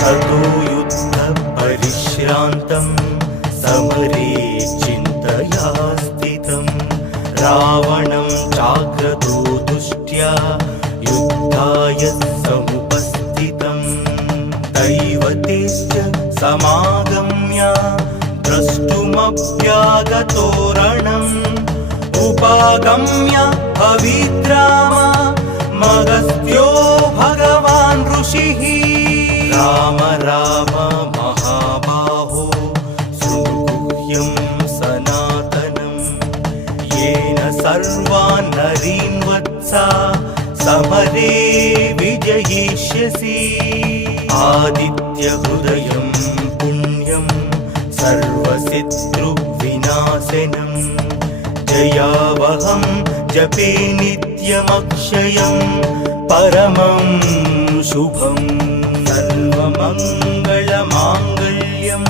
ततो युद्धपरिश्रान्तं समरे चिन्तया स्थितं रावणं चाग्रतो दुष्ट्या युद्धाय समुपस्थितं दैवतेश्च समागम्य द्रष्टुमभ्यागतो रणम् उपागम्य पवित्राम मगस्त्यो भगवान् ऋषिः राम राम महाबाहो सुगुह्यं सनातनं येन सर्वान् नरीन् वत्सा समरे विजयिष्यसि आदित्यहृदयं पुण्यं सर्वशत्रुविनाशनं जयावहं जपे नित्यमक्षयं परमं शुभं सर्वमङ्गलमाङ्गल्यं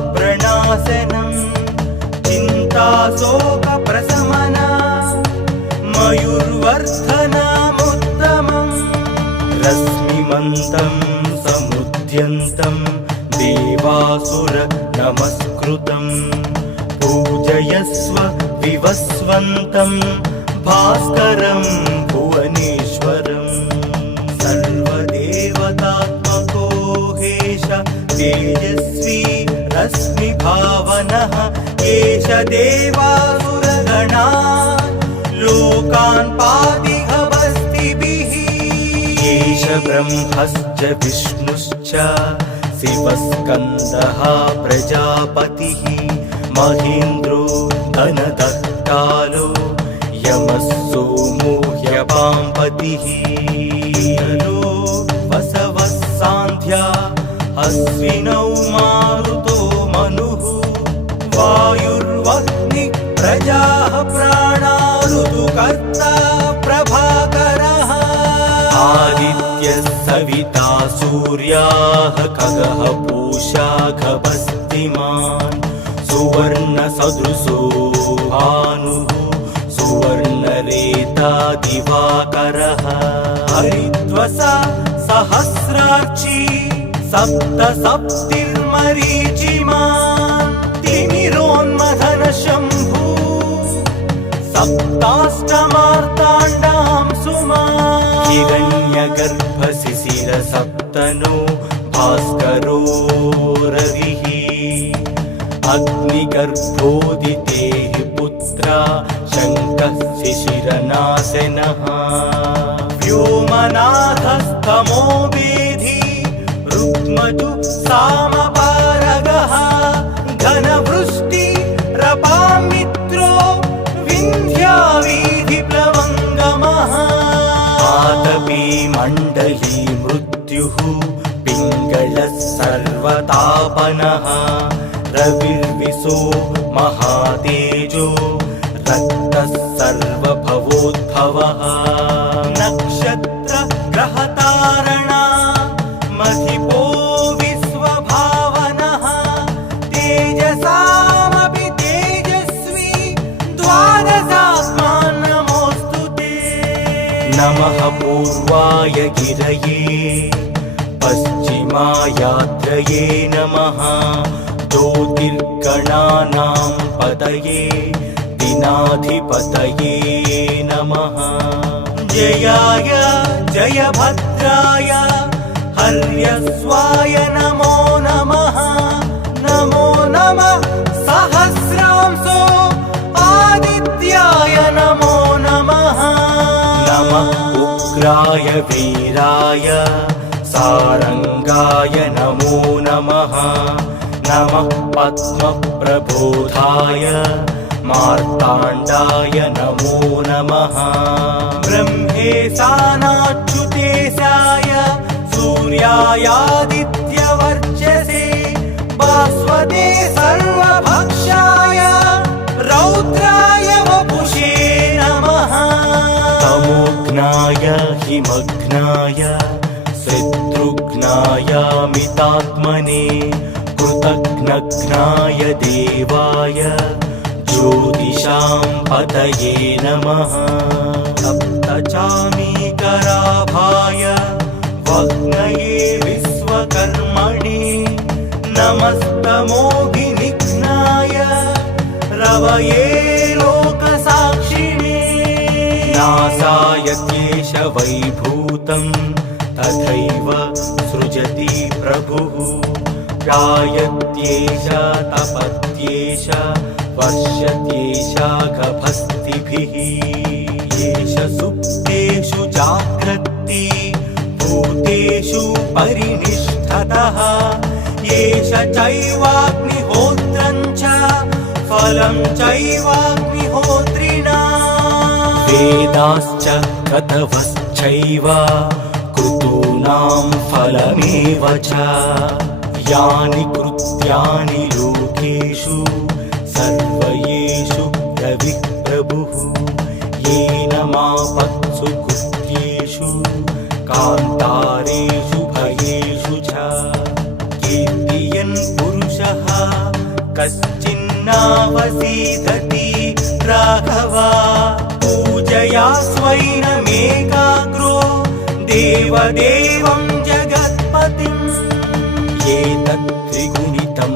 सर्वपापप्रणाशनं चिन्ताशोकप्रशमना मयूर्वर्धनमुत्तमम् रश्मिमन्तं समुद्यन्तं देवासुर नमस्कृतं पूजयस्व विवस्वन्तं भास्करं भुवनेश्वरं सर्वदेवतात्मको हेश तेजस्वी रश्मिभावनः एष देवासुरगणा लोकान् पादिहवस्तिभिः एष ब्रह्मश्च विष्णुश्च शिवस्कन्दः प्रजापतिः महेन्द्रो धनदत्तालो यमः सोमो ह्यपाम्पतिः वसवः सान्ध्या अश्विनौ मारुतो मनुः वायुर्वह्नि प्रजाः प्राणा ऋतुकर्ता प्रभाकरः आदित्यः सविता सूर्याः खगः पूषा खगस्तिमान् सुवर्णसदृशो भानुः सुवर्णरेता दिवाकरः हरिद्वसा सहस्रार्ची सप्तसप्तिर्मरीचिमान् तिमिरोन्मथन शम्भु सप्ताष्टमार्ताण्डां सुमान् हिरण्यगर्भशिशिर सप्तनो भास्करो रविः अग्निगर्भोदितेः पुत्रा शङ्कः शिशिरनाशनः व्योमनाथस्तमो वेधी रुक्मजु सामपारगः घनवृष्टि रपामित्रो विन्ध्यावीधिप्लवङ्गमः आतपी मण्डली मृत्युः पिङ्गलः सर्वतापनः रविर्विशो महातेजो रक्तः सर्वभवोद्भवः नक्षत्र ग्रहतारणा मधिपो विश्वभावनः तेजसामपि तेजस्वी द्वादशात्मा नमोऽस्तु ते नमः पूर्वाय गिरये पश्चिमायात्रये नमः ज्योतिर्गणानां पतये दिनाधिपतये नमः जयाय जयभद्राय हर्यस्वाय नमो नमः नमो नमः सहस्रांशो आदित्याय नमो नमः नमः उग्राय वीराय सारंगाय नमो नमः नमः पद्मप्रबोधाय मार्ताण्डाय नमो नमः ब्रह्मेशानाच्युतेशाय सूर्यायादित्यवर्चसे भास्वते सर्वभक्षाय रौद्राय वपुषे नमः तमोघ्नाय हिमघ्नाय शत्रुघ्नायामितात्मने कृतघ्नघ्नाय देवाय ज्योतिषां पतये नमः सप्तचामीकराभाय वह्नये समस्तमोहिनिघ्नाय रवये लोकसाक्षिणे नासाय क्लेश वैभूतं तथैव सृजति प्रभुः जायत्येष तपत्येष वर्षत्येष गभस्तिभिः एष सुप्तेषु जाग्रत्ति भूतेषु परिनिष्ठतः एष चैवाग्निहोत्रं च फलं चैवाग्निहोत्रिणा वेदाश्च क्रतवश्चैव क्रतूनां फलमेव च यानि कृत्यानि लोकेषु सर्वयेषु प्रभुः येन मापत्सु कृत्येषु कान्तारेषु भयेषु च कीर्तियन् पुरुषः कश्चिन्नावसीदति राघवा पूजया स्वैनमेकाग्रो देवदेवं जगत्पतिम् एतत् त्रिगुणितं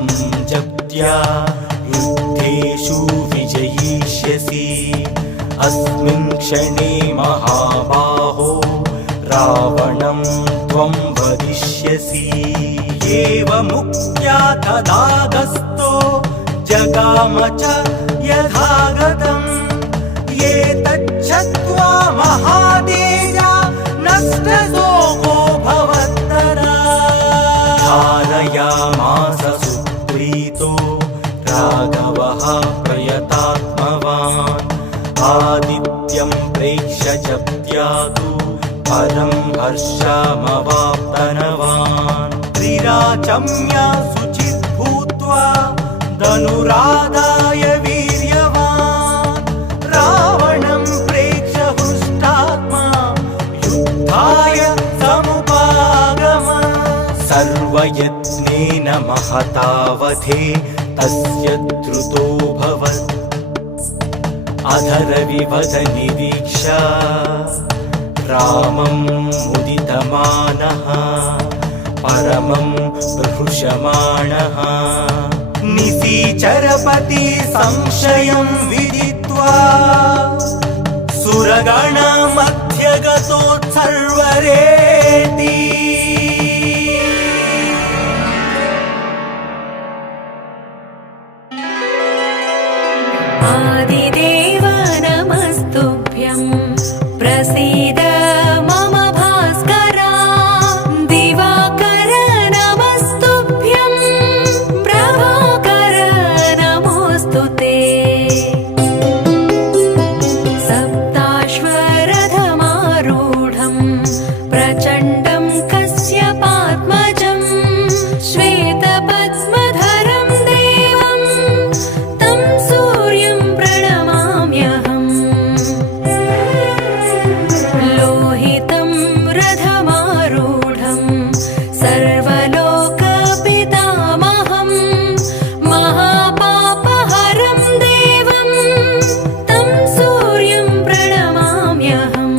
जप्त्या युद्धेषु विजयिष्यसि अस्मिन् क्षणे महाबाहो रावणं त्वं वदिष्यसि एवमुक्त्या तदागस्तो जगाम च यथागतम् एतच्छ्रुत्वा महातेजा नष्टशोको भवत्तरा धारयामास सुप्रीतो राघवः प्रयतात्मवान् आदित्यं प्रेक्ष्य जप्त्यातु परं हर्षमवाप्तनवान् त्रिराचम्य शुचित् भूत्वा धनुरादाय वीर्यवान् रावणं प्रेक्ष्य हृष्टात्मा युद्धाय समुपागम सर्वयत्नेन महतावधे तस्य द्रुतोऽभवत् अधरविवदनिरीक्ष्य रामं मुदितमानः परमं बृहृषमाणः निशिचरपति संशयं विदित्वा सुरगणमध्यगतोत्सर्वरेति आदिदेव नमस्तुभ्यं प्रसीद मम भास्करा दिवाकर नमस्तुभ्यं प्रभाकर नमोऽस्तु ते सप्ताश्वरथमारूढं प्रचण्डं कश्यपात्मजं श्वेतपद्मधरं देवं तं सूर्यं प्रणमाम्यहम् लोहितं रथमारूढं सर्वलोकपितामहं महापापहरं देवं तं सूर्यं प्रणमाम्यहम्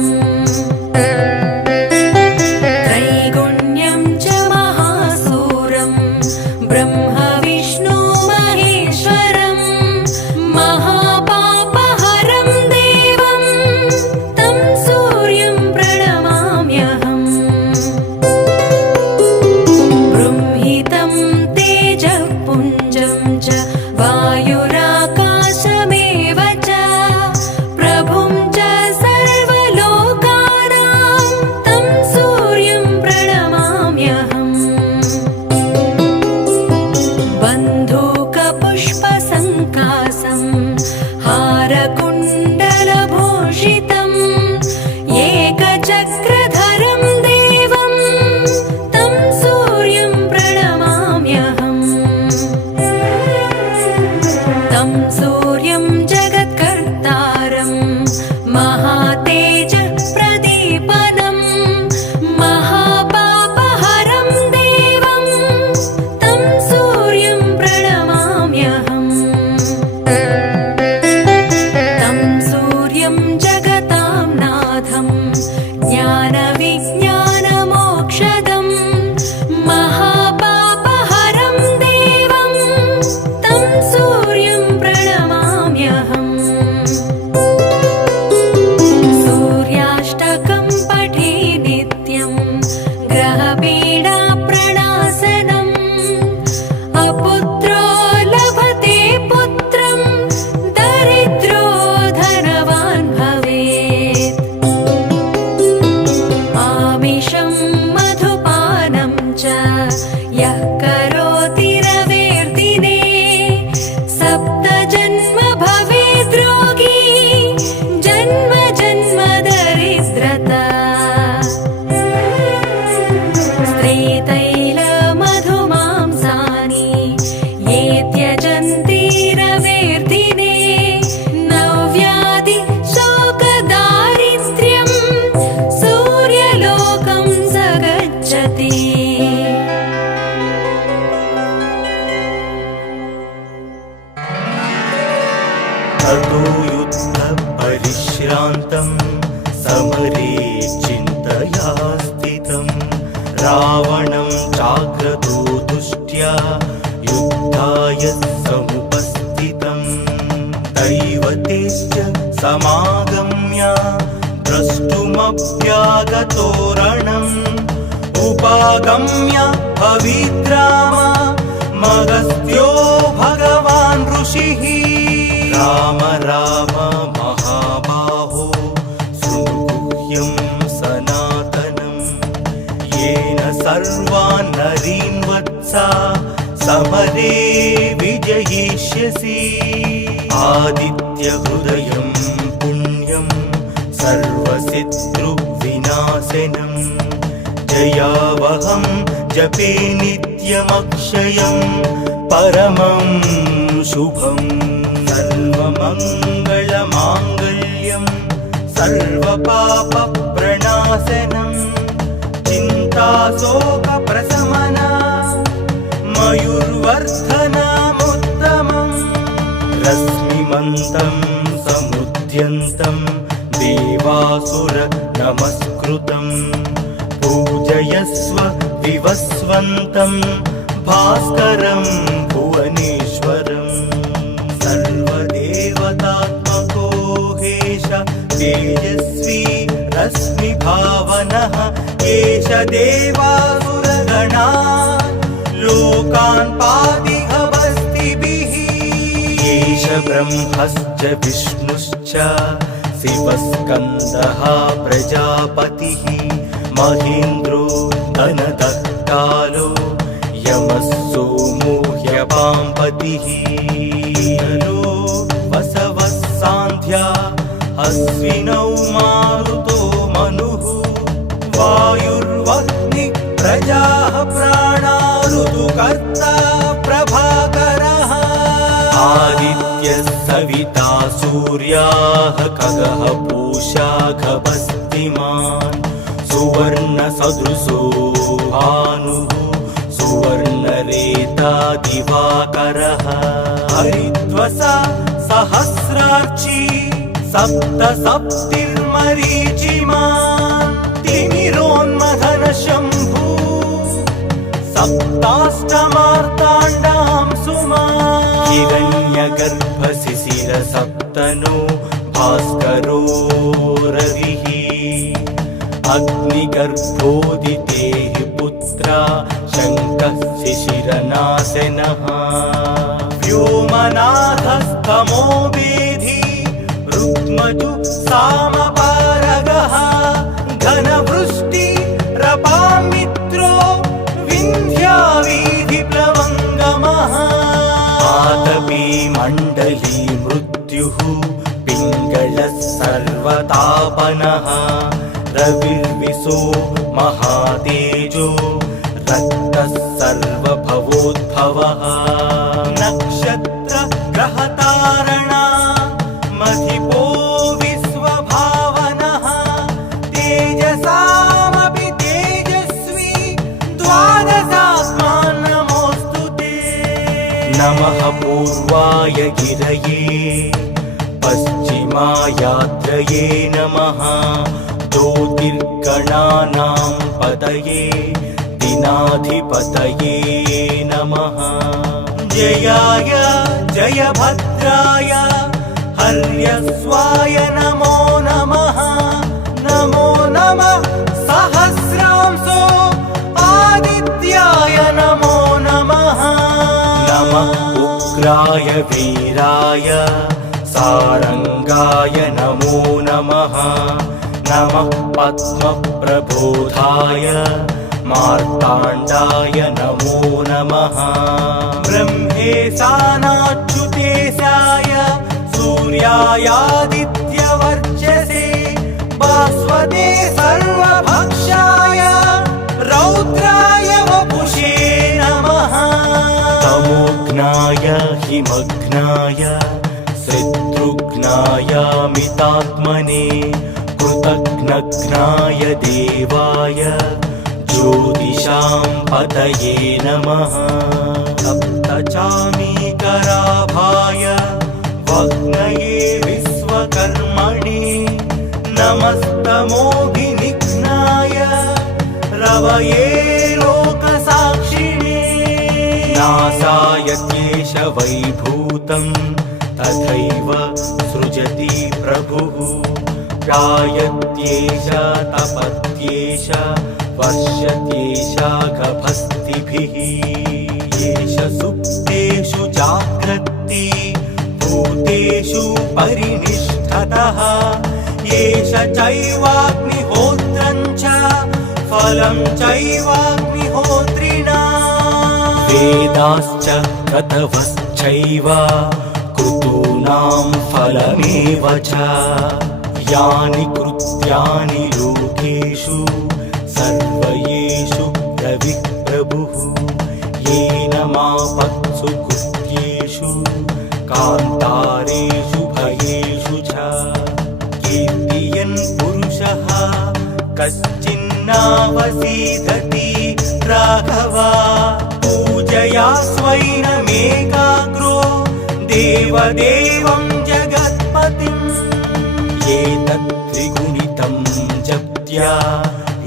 आमिषं मधुपानं च यः करोति रवेर्दिने सप्तजन्म भवेद् रोगी जन्म जन्म दरिद्रता स्त्रीतैलमधुमांसानि ये त्यजन्ति रवेर्दिने नव्याधि शोकदारिद्र्यं सूर्यलोकं स गच्छति ततो युद्धपरिश्रान्तं समरे चिन्तया स्थितं रावणं चाग्रतो दुष्ट्या युद्धाय समुपस्थितं दैवतेश्च समागम्य द्रष्टुमभ्यागतो रणम् उपागम्य पवित्राम मगस्त्यो भगवान् ऋषिः राम राम महाबाहो शृणुगुह्यं सनातनं येन सर्वान् नरीन् वत्सा समरे विजयिष्यसि आदित्यहृदयं पुण्यं सर्वशत्रुविनाशनं जयावहं जपे नित्यमक्षयं परमं शुभम् सर्वमङ्गलमाङ्गल्यं सर्वपापप्रणाशनं चिन्ताशोकप्रशमना मयूर्वर्धनमुत्तमम् रश्मिमन्तं समुद्यन्तं देवासुर नमस्कृतं पूजयस्व विवस्वन्तं भास्करं भुवनेश्वरम् सर्वदेवतात्मको हेश तेजस्वी रश्मिभावनः एष देवासुरगणा लोकान् पातिहवस्तिभिः एष ब्रह्मश्च विष्णुश्च शिवस्कन्दः प्रजापतिः महेन्द्रो धनदः कालो यमः सोमो ह्यपाम्पतिः वसवः सान्ध्या अश्विनौ मारुतो मनुः वायुर्वह्निः प्रजाः प्राणा ऋतुकर्ता प्रभाकरः आदित्यः सविता सूर्याः खगः पूषा खगस्तिमान् सुवर्णसदृशो भानुः सुवर्णरेता दिवाकरः हरिद्वसा सहस्रार्ची सप्तसप्तिर्मरीचिमान् तिमिरोन्मथनशम्भू सप्ताष्टमार्ताण्डां सुमान् हिरण्यगर्भशिशिरसप्तनो भास्करो रविः अग्निगर्भोदितेः पुत्रा शङ्कः शिशिरनाशनः व्योमनाथस्तमो वेधी रुक्मजु सामपारगः घनवृष्टि रपामित्रो विन्ध्यावीधिप्लवङ्गमः आतपी मण्डली मृत्युः पिङ्गलः सर्वतापनः रविर्विशो महातेजो रक्तः सर्वभवोद्भवः नक्षत्र ग्रहतारणा मधिपो विश्वभावनः तेजसामपि तेजस्वी द्वादशात्मान् नमोऽस्तु ते नमः पूर्वाय गिरये पश्चिमायात्रये नमः ज्योतिर्गणानां पतये दिनाधिपतये नमः जयाय जयभद्राय हर्यस्वाय नमो नमः नमो नमः सहस्रांशो आदित्याय नमो नमः नमः उग्राय वीराय सारंगाय नमो नमः नमः पद्मप्रबोधाय मार्ताण्डाय नमो नमः ब्रह्मेशानाच्युतेशाय सूर्यायादित्यवर्चसे भास्वते सर्वभक्षाय रौद्राय वपुषे नमः तमोघ्नाय हिमघ्नाय शत्रुघ्नाय मितात्मने कृतघ्नघ्नाय देवाय ज्योतिषां पतये नमः सप्तचामीकराभाय वग्नये विश्वकर्मणे नमस्तमोभिनिघ्नाय रवये लोकसाक्षिणे नासाय क्लेश वैभूतं तथैव सृजति प्रभुः जायत्येष तपत्येष वर्षत्येष गभस्तिभिः येष सुप्तेषु जाग्रत्ति भूतेषु परिनिष्ठतः येष चैवाग्निहोत्रं च फलं चैवाग्निहोत्रिणा वेदाश्च क्रतवश्चैव क्रतूनां फलमेव च यानि कृत्यानि लोकेषु सर्वयेषु रविप्रभुः येन मापत्सु कृत्येषु कान्तारेषु भयेषु च कीर्तियन् पुरुषः कश्चिन्नावसीदति राघवा पूजया स्वैनमेकाग्रो देवदेवं जगत्पतिम् एतत् त्रिगुणितं जप्त्या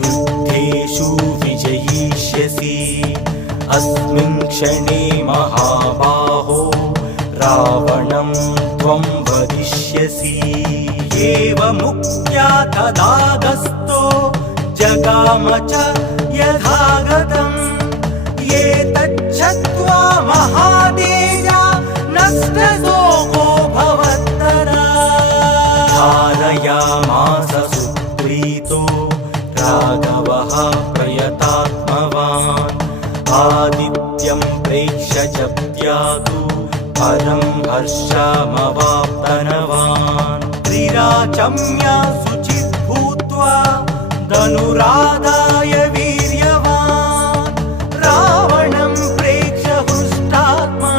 युद्धेषु विजयिष्यसि अस्मिन् क्षणे महाबाहो रावणं त्वं वदिष्यसि एवमुक्त्या तदागस्तो जगाम च यथागतम् एतच्छ्रुत्वा महातेजा नष्टशोको भवत्तरा धारयामास सुप्रीतो राघवः प्रयतात्मवान् आदित्यं प्रेक्ष्य जप्त्यातु परं हर्षमवाप्तनवान् त्रिराचम्य शुचित् भूत्वा धनुराधाय वीर्यवान् रावणं प्रेक्ष्य हृष्टात्मा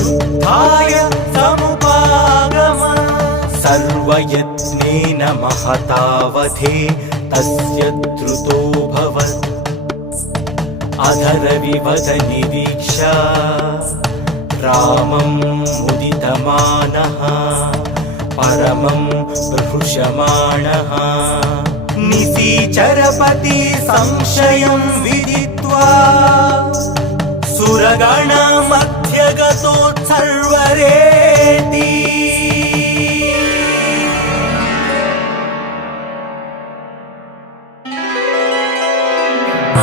युद्धाय समुपागम सर्वयत्नेन महतावधे तस्य द्रुतोऽभवत् अधरविवद निरीक्ष्य रामं मुदितमानः परमं प्रहृषमाणः निशीचरपति संशयं विदित्वा सुरगणमध्यगतोत्सर्वरेति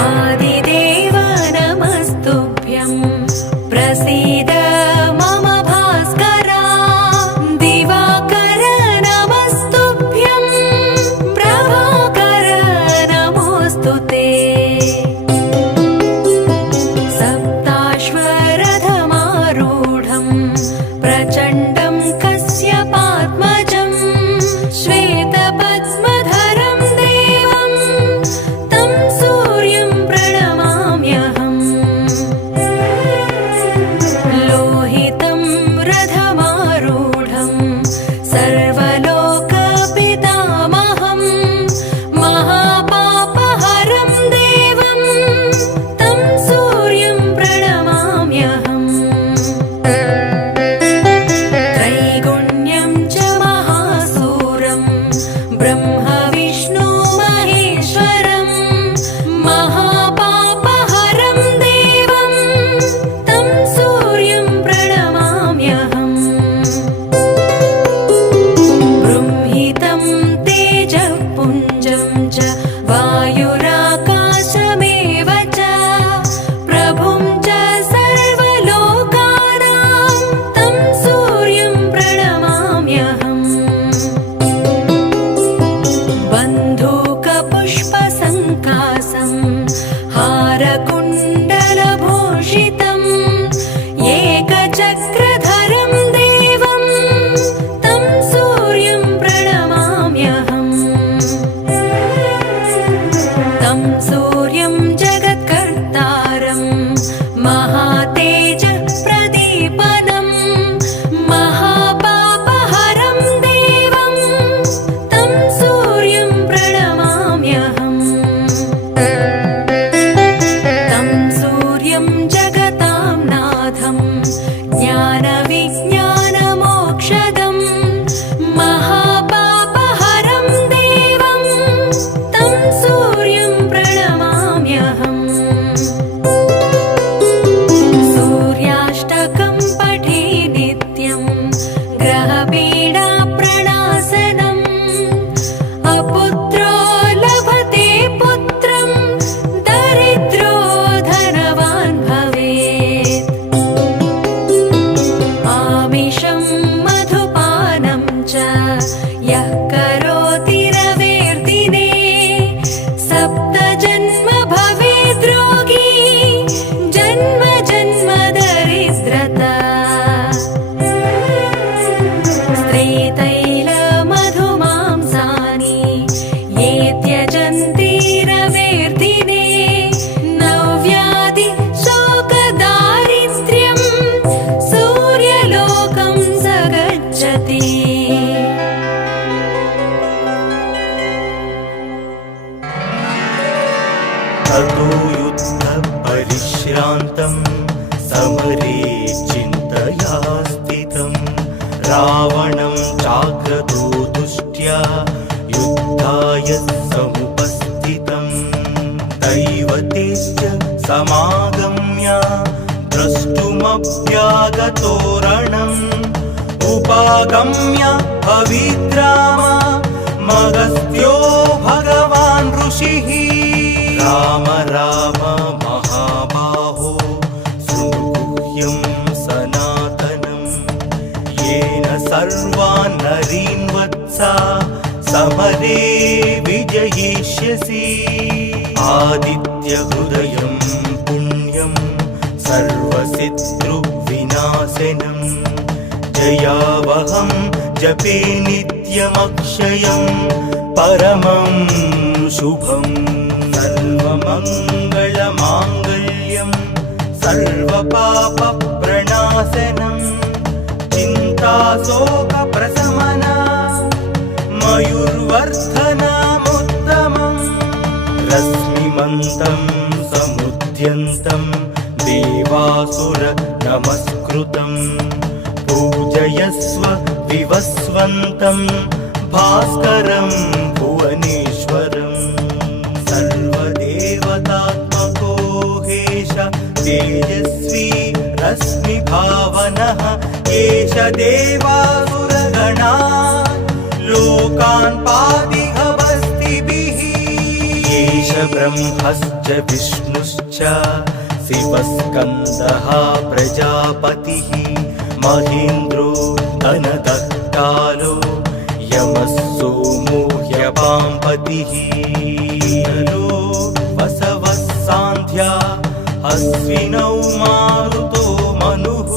आदिदेव नमस्तुभ्यं प्रसीद मम भास्करा दिवाकर नमस्तुभ्यं प्रभाकर नमोऽस्तु ते सप्ताश्वरथमारूढं प्रचण्डं कश्यपात्मजं श्वेतपद्मधरं देवं तं सूर्यं प्रणमाम्यहम् लोहितं रथमारूढं सर्वलोकपितामहं महापापहरं देवं तं सूर्यं प्रणमाम्यहम् त्रैगुण्यं च महासूरं ब्रह्म विष्णु महेश्वरं महापापहरं देवं तं सूर्यं प्रणमाम्यहम् बृंहितं तेजःपुञ्जं च वायुराकाशमेव च प्रभुं च सर्वलोकानां तं सूर्यं प्रणमाम्यहम् ततो युद्धपरिश्रान्तं समरे चिन्तया स्थितं रावणं चाग्रतो दुष्ट्या युद्धाय समुपस्थितं दैवतेश्च समागम्य द्रष्टुमभ्यागतो रणम् उपागम्य पवित्राम मगस्त्यो भगवान् ऋषिः राम राम महाबाहो सुगुह्यं सनातनं येन सर्वान् नरीन् वत्सा समरे विजयिष्यसि आदित्यहृदयं पुण्यं सर्वशत्रुविनाशनं जयावहं जपे नित्यमक्षयं परमं शुभं सर्वमङ्गलमाङ्गल्यं सर्वपापप्रणाशनं चिन्ताशोकप्रशमना मयूर्वर्धनमुत्तमम् रश्मिमन्तं समुद्यन्तं देवासुर नमस्कृतं पूजयस्व विवस्वन्तं भास्करं भुवनेश्वरं सर्वदेवतात्मको हेश तेजस्वी रश्मिभावनः एष देवासुरगणा लोकान् पातिहवस्तिभिः एष ब्रह्मश्च विष्णुश्च शिवस्कन्दः प्रजापतिः महेन्द्रो धनदः कालो यमः सोमो ह्यपाम्पतिः वसवः सान्ध्या अश्विनौ मारुतो मनुः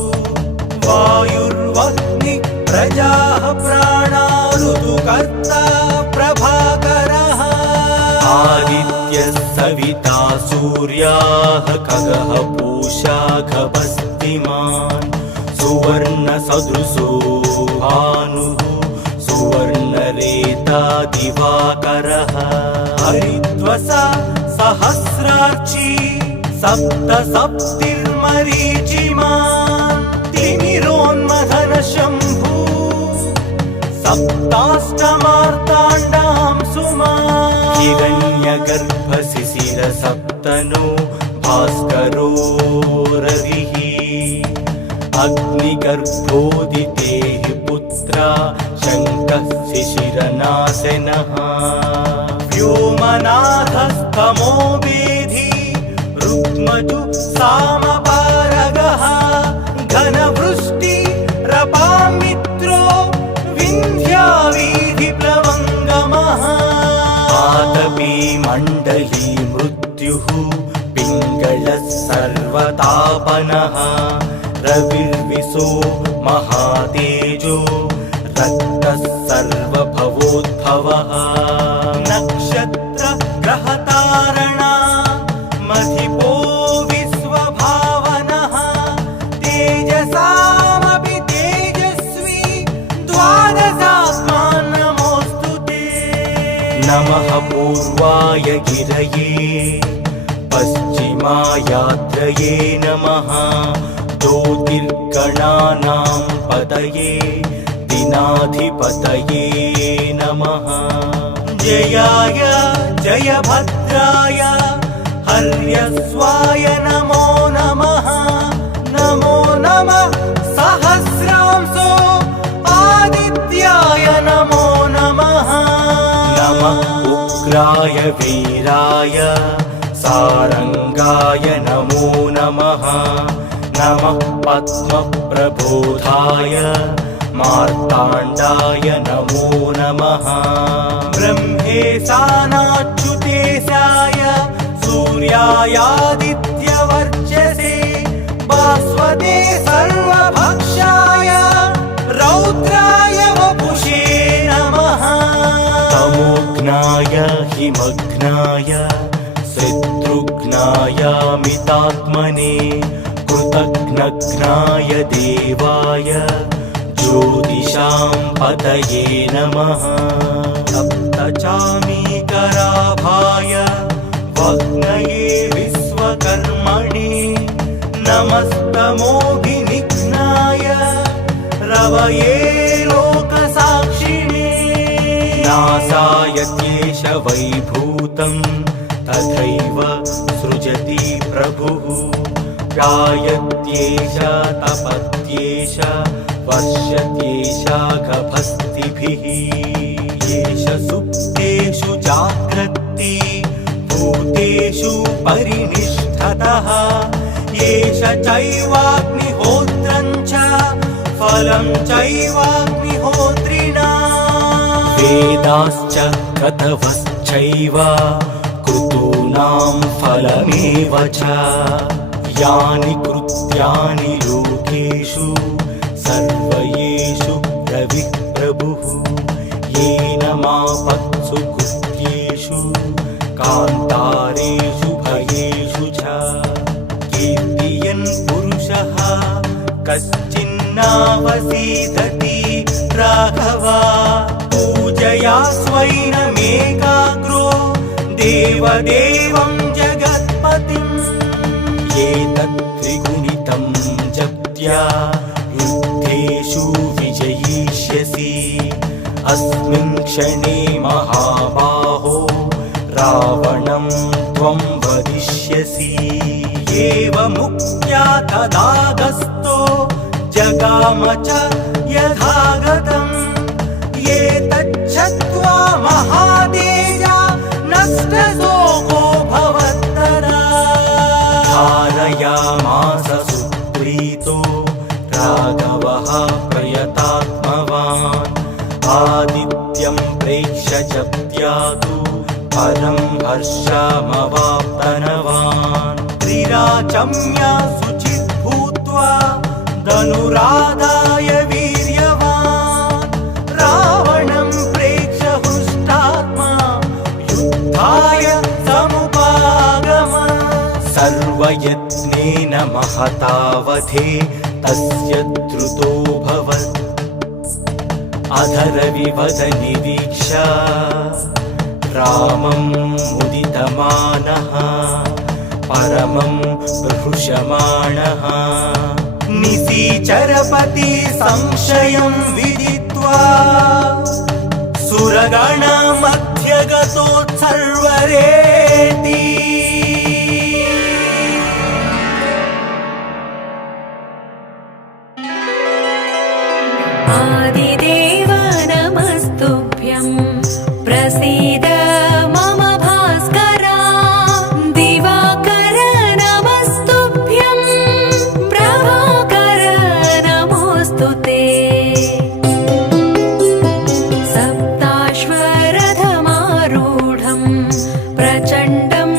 वायुर्वह्नि प्रजाः प्राणा ऋतुकर्ता प्रभाकरः आदित्यः सविता सूर्याः खगः पूषा खगस्तिमान् सुवर्णसदृशो भानुः सुवर्णरेता दिवाकरः हरिद्वसा सहस्रार्ची सप्तसप्तिर्मरीचिमान् तिमिरोन्मथनशम्भू सप्ताष्टमार्ताण्डां सुमान् हिरण्यगर्भशिशिरसप्तनो भास्करो रविः अग्निगर्भोदितेः पुत्रा शङ्कः शिशिरनाशनः व्योमनाथस्तमो वेधी रुक्मजु सामपारगः घनवृष्टिरपामित्रो विन्ध्यावीधिप्लवङ्गमः आतपी मण्डली मृत्युः पिङ्गलः सर्वतापनः रविर्विशो महातेजो रक्तः सर्वभवोद्भवः नक्षत्र ग्रहतारणा मधिपो विश्वभावनः तेजसामपि तेजस्वी द्वादशात्मा नमोऽस्तु ते नमः पूर्वाय गिरये पश्चिमायात्रये नमः ज्योतिर्गणानां पतये दिनाधिपतये नमः जयाय जयभद्राय हर्यस्वाय नमो नमः नमो नमः सहस्रांशो आदित्याय नमो नमः नमः उग्राय वीराय सारंगाय नमो नमः नमः पद्मप्रबोधाय मार्ताण्डाय नमो नमः ब्रह्मेशानाच्युतेशाय सूर्यायादित्यवर्चसे भास्वते सर्वभक्षाय रौद्राय वपुषे नमः तमोघ्नाय हिमघ्नाय शत्रुघ्नायामितात्मने कृतघ्नघ्नाय देवाय ज्योतिषां पतये नमः सप्तचामीकराभाय वह्नये समस्तमोहिनिघ्नाय रवये लोकसाक्षिणे नासायत्येष वैभूतं तथैव सृजति प्रभुः जायत्येष तपत्येष वर्षत्येष गभस्तिभिः एष सुप्तेषु जाग्रत्ति भूतेषु परिनिष्ठतः एष चैवाग्निहोत्रं च फलं चैवाग्निहोत्रिणा वेदाश्च क्रतवश्चैव कृतूनां फलमेव च यानि कृत्यानि लोकेषु सर्वयेषु रविः प्रभुः येन मापत्सु कृत्येषु कान्तारेषु भयेषु च कीर्तियन् पुरुषः कश्चिन्नावसीदति राघवा पूजया स्वैनमेकाग्रो देवदेवं जगत्पतिम् एतत् त्रिगुणितं जप्त्या युद्धेषु विजयिष्यसि अस्मिन् क्षणे महाबाहो रावणं त्वं वदिष्यसि एवमुक्त्या तदागस्तो जगाम च यथागतम् एतच्छ्रुत्वा महातेजा नष्टशोको भवत्तदा धारयामास सुप्रीतो राघवः प्रयतात्मवान् आदित्यं प्रेक्ष्य जप्त्यातु परं हर्षमवाप्तनवान् त्रिराचम्य शुचित् भूत्वा धनुरादाय वीर्यवान् रावणं प्रेक्ष्य हृष्टात्मा युद्धाय समुपागम सर्वयत्नेन महतावधे तस्य द्रुतोऽभवत् अधरविवद निरीक्ष रामं मुदितमानः परमं प्रहृषमाणः निशिचरपति संशयं विदित्वा सुरगणमध्यगतोत्सर्वरेति आदिदेव नमस्तुभ्यं प्रसीद मम भास्करा दिवाकर नमस्तुभ्यं प्रभाकर नमोऽस्तु ते सप्ताश्वरथमारूढं प्रचण्डं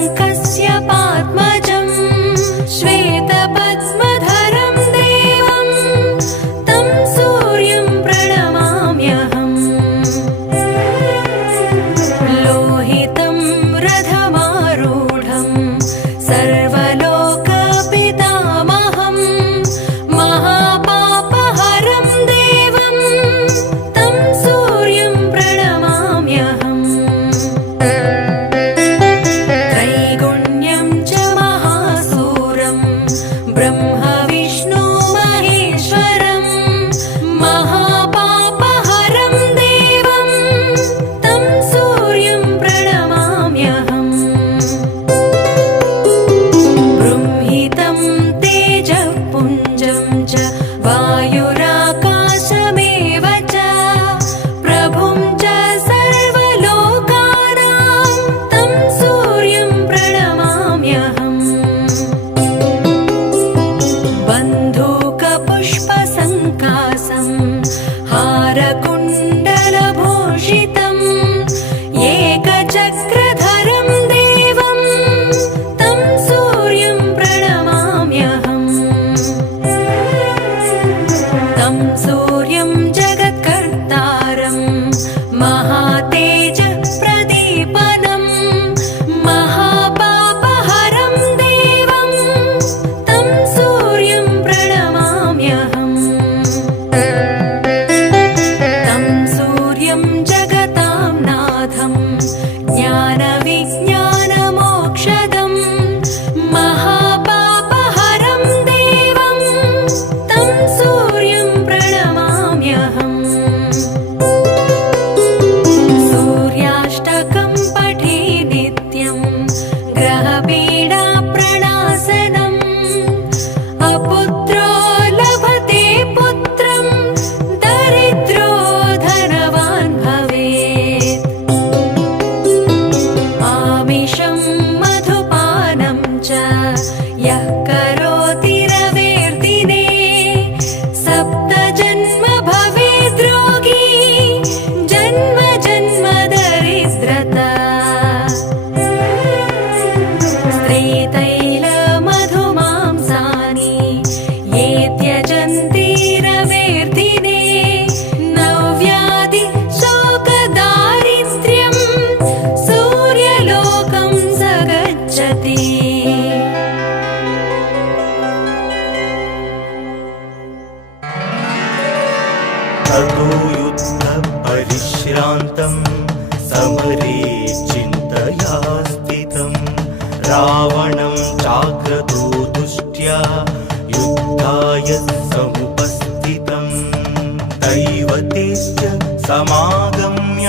सर्वपीडाप्रणाशनम् अपुत्रो लभते पुत्रं दरिद्रो धनवान् भवेत् आमिषं मधुपानं च यः करोति रवेर्दिने सप्तजन्म भवेद् रोगी जन्म जन्म दरिद्रता स्त्रीतैलमधुमांसानि ये त्यजन्ति रवेर्दिने नव्याधि शोकदारिद्र्यं सूर्यलोकं स गच्छति ततो युद्धपरिश्रान्तं समरे चिन्तया स्थितं रावणं चाक्रतो दुष्ट्या युद्धाय समुपस्थितं दैवतेश्च समागम्य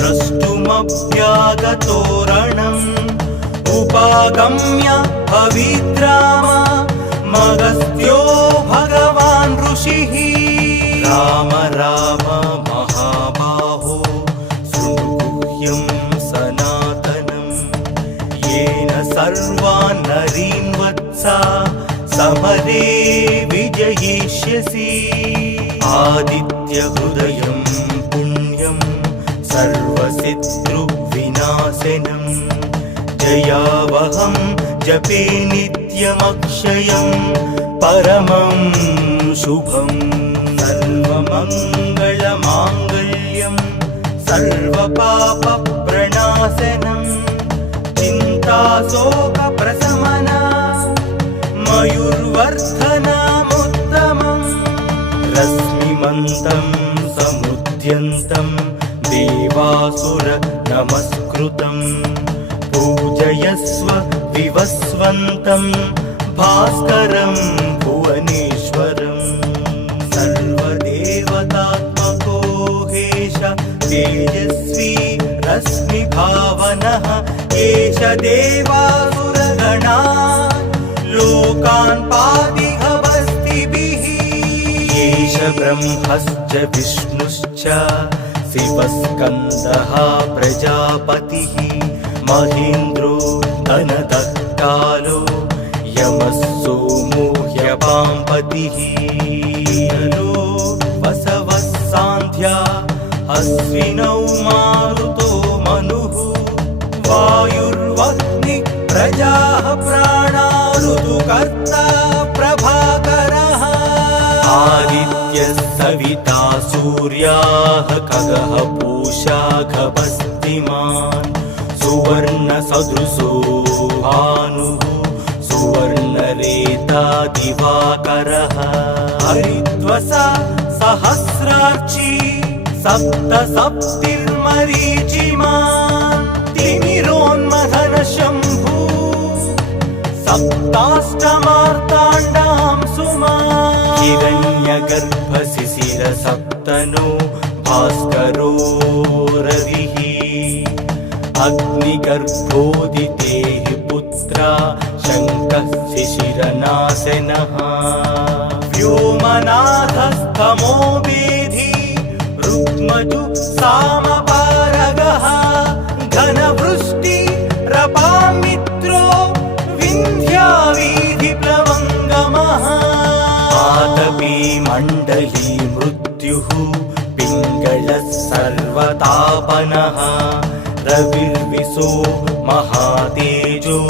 द्रष्टुमभ्यागतो रणम् उपागम्य पवित्राम मगस्त्यो भगवान् ऋषिः राम राम महाबाहो शृणुगुह्यं सनातनं येन सर्वान् नरीन् वत्सा समरे विजयिष्यसि आदित्यहृदयं पुण्यं सर्वशत्रुविनाशनं जयावहं जपे नित्यमक्षयं परमं शुभम् सर्वमङ्गलमाङ्गल्यं सर्वपापप्रणाशनं चिन्ताशोकप्रशमना मयूर्वर्धनमुत्तमम् रश्मिमन्तं समुद्यन्तं देवासुर नमस्कृतं पूजयस्व विवस्वन्तं भास्करं भुवनेश्वरम् सर्वदेवतात्मको हेश तेजस्वी रश्मिभावनः एष देवासुरगणा लोकान् पातिहवस्तिभिः एष ब्रह्मश्च विष्णुश्च शिवस्कन्दः प्रजापतिः महेन्द्रो धनदत्तालो यमः सोमो ह्यपाम्पतिः वसवः सान्ध्या अश्विनौ मारुतो मनुः वायुर्वह्नि प्रजाः प्राणा ऋतुकर्ता प्रभाकरः आदित्यः सविता सूर्याः खगः पूषा खगस्तिमान् सुवर्णसदृशो भानुः सुवर्णरेता दिवाकरः हरिद्वसा सहस्रार्ची सप्तसप्तिर्मरीचिमान् तिमिरोन्मथन शम्भु सप्ताष्टमार्ताण्डां सुमान् हिरण्यगर्भशिशिर सप्तनो भास्करो रविः अग्निगर्भोदितेः पुत्रा शङ्कः शिशिरनाशनः व्योमनाथस्तमो वेधी रुक्मजु सामपारगः घनवृष्टि रपामित्रो विन्ध्यावीधिप्लवङ्गमः आतपी मण्डली मृत्युः पिङ्गलः सर्वतापनः रविर्विशो महातेजो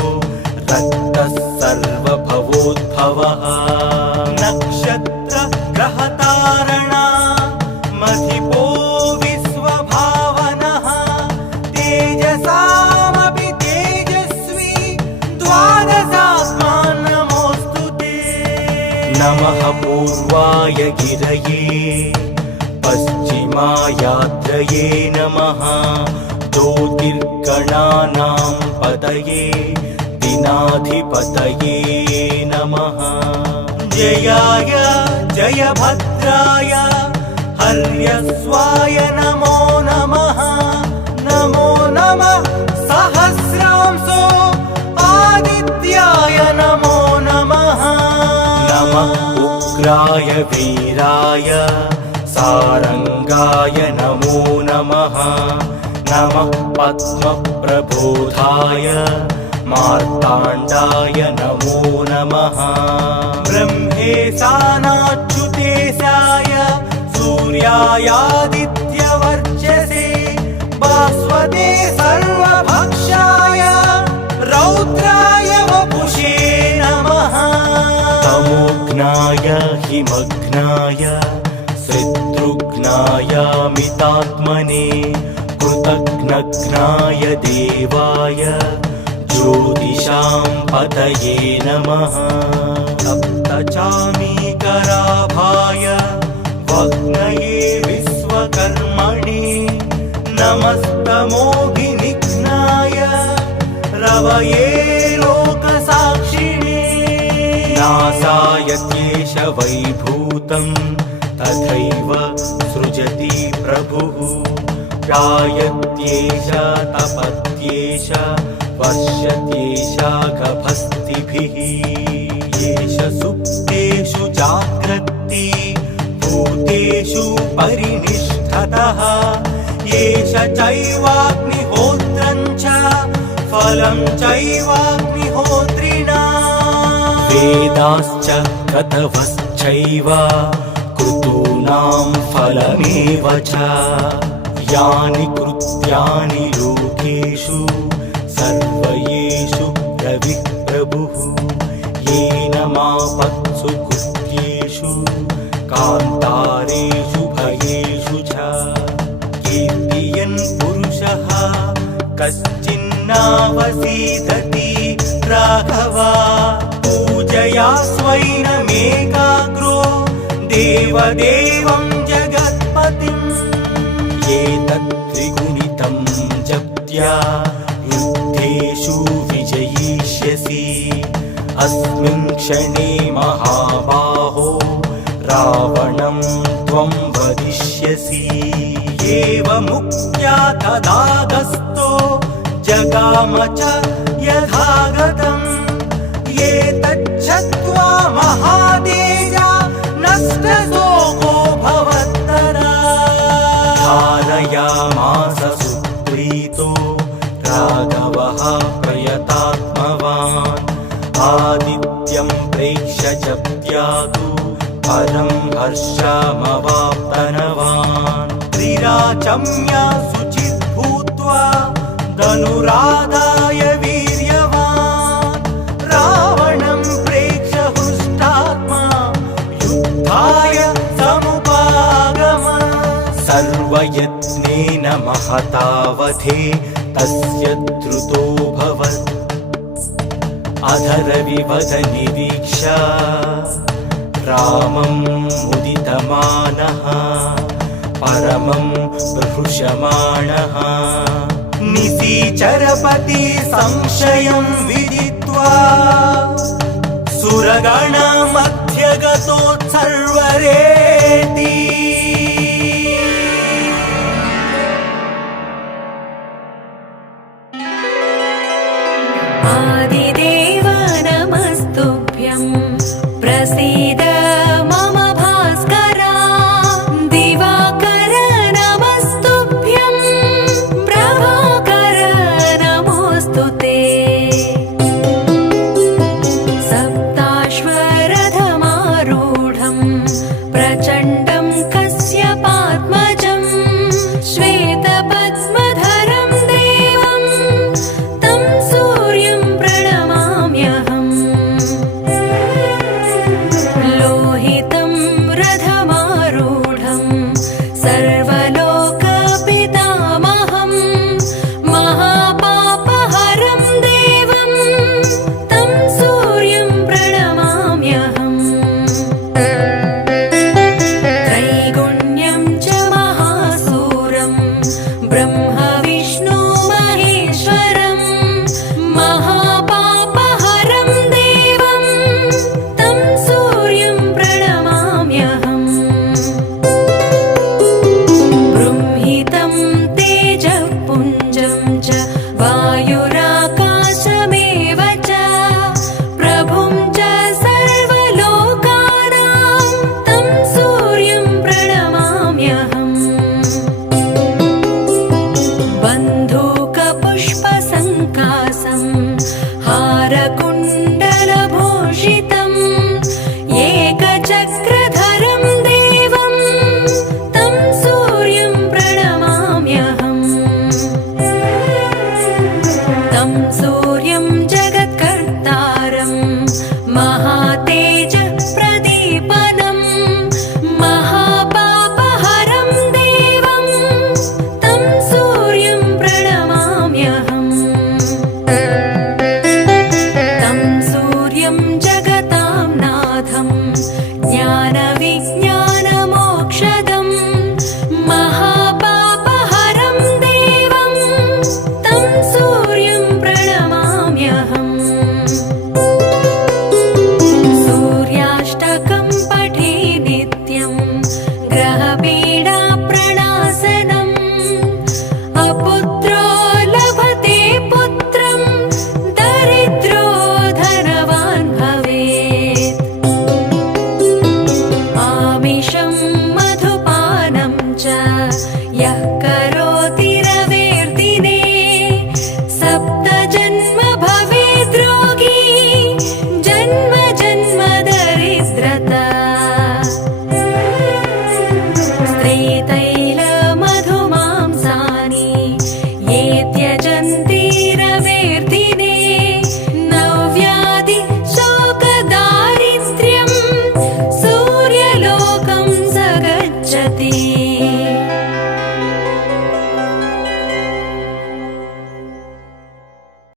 रक्तः सर्वभवोद्भवः नक्षत्र ग्रहतारणा मधिपो विश्वभावनः तेजसामपि तेजस्वी द्वादशात्मा नमोऽस्तु ते नमः पूर्वाय गिरये पश्चिमायाद्रये नमः ज्योतिर्गणानां पतये दिनाधिपतये नमः जयाय जयभद्राय हर्यस्वाय नमो नमः नमो नमः सहस्रांशो उग्राय वीराय सारंगाय नमो नमः। नमः पद्मप्रबोधाय मार्ताण्डाय नमो नमः। ब्रह्मेशानाच्युतेशाय सूर्यायादित्यवर्चसे भास्वते सर्वभक्षाय रौद्राय वपुषे नमः। तमोघ्नाय हिमघ्नाय शत्रुघ्नाय मितात्मने कृतघ्नघ्नाय देवाय ज्योतिषां पतये नमः। सप्तचामीकराभाय वग्नये विश्वकर्मणे नमस्तमोभिनिघ्नाय रवये लोकसाक्षिणे। नासाय क्लेश वैभूतं तथैव सृजति प्रभुः। गायत्येष तपत्येष वर्षत्येष गभस्तिभिः। येष सुप्तेषु जाग्रत्ति भूतेषु परिनिष्ठतः। येष चैवाग्निहोत्रं च फलं चैवाग्निहोत्रिणा। वेदाश्च क्रतवश्चैव क्रतूनां फलमेव च। यानि कृत्यानि लोकेषु सर्वयेषु रविः प्रभुः। येन मापत्सु कृत्येषु कान्तारेषु भयेषु च। कीर्तियन् पुरुषः कश्चिन्नावसीदति राघवा। पूजया स्वैनमेकाग्रो देवदेवं जगत्पतिम्। एतत् त्रिगुणितं जप्त्या युद्धेषु विजयिष्यसि। अस्मिन् क्षणे महाबाहो रावणं त्वं वदिष्यसि। एवमुक्त्या तदागस्तो जगाम च यथागतम्। एतच्छ्रुत्वा महातेजा नष्टशोको भवत्तदा। धारयामास सुप्रीतो राघवः प्रयतात्मवान्। आदित्यं प्रेक्ष्य जप्त्यातु परं हर्षमवाप्तनवान्। त्रिराचम्य शुचिः भूत्वा धनुराधाय वीर्यवान्। रावणं प्रेक्ष्य हृष्टात्मा युद्धाय समुपागमन्। सर्वयत्नेन महतावधे तस्य द्रुतोऽभवत्। अधरविवद निरीक्ष्य रामं मुदितमानः परमं प्रहृष्यमाणः। निशिचरपति संशयं विदित्वा सुरगणमध्यगतोत्सर्वरेति। आदिदेव नमस्तुभ्यं प्रसीद मम भास्करा। दिवाकर नमस्तुभ्यं प्रभाकर नमोऽस्तु ते। सप्ताश्वरथमारूढं प्रचण्डं कश्यपात्मजं। श्वेतपद्मधरं देवं तं सूर्यं प्रणमाम्यहम्। कुण्डलभूषितम् एकचक्रधरं देवं तं सूर्यं प्रणमाम्यहम् तं सूर्यं जगत्कर्तारं महा